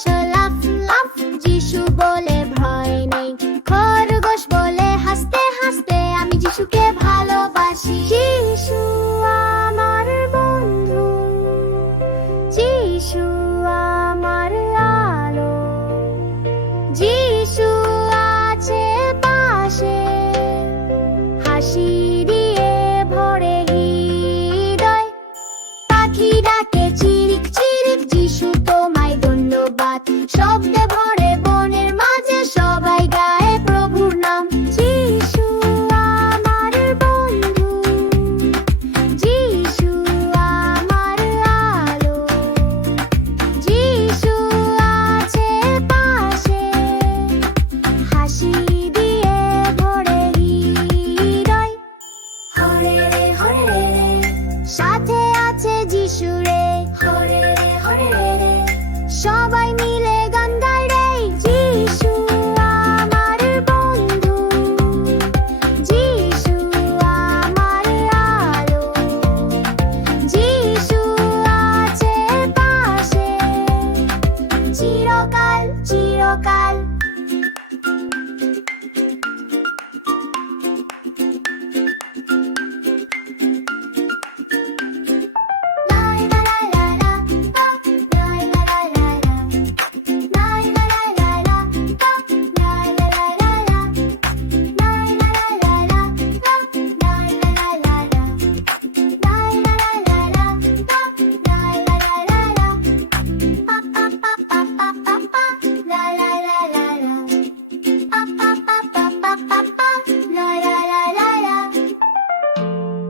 হাসো লাফ লাফ, যিশু বলে ভয় নেই। খরগোশ বলে হাসতে হাসতে আমি যিশুকে ভালোবাসি। যিশু আমার বন্ধু, যিশু আমার আলো, যিশু আছে পাশে, হাসি দিয়ে ভরে হৃদয়। পাখি ডাকে চিরিক চিরিক, যিশু তোমায় ধন্যবাদ। শব্দে ভরে বনের মাঝে সবাই গায়ে প্রভুর নাম। যিশু আমার বন্ধু, যিশু আমার আলো, যিশু আছে পাশে, হাসি দিয়ে ভরে হৃদয়। হরে রে হরে রে রে, সাথে আছে যিশু রে। হরে রে হরে রে রে, সবাই মিলে গান গাই রে। যিশু আমার বন্ধু, যিশু আমার আলো, যিশু আছে পাশে, চিরকাল চিরকাল। La la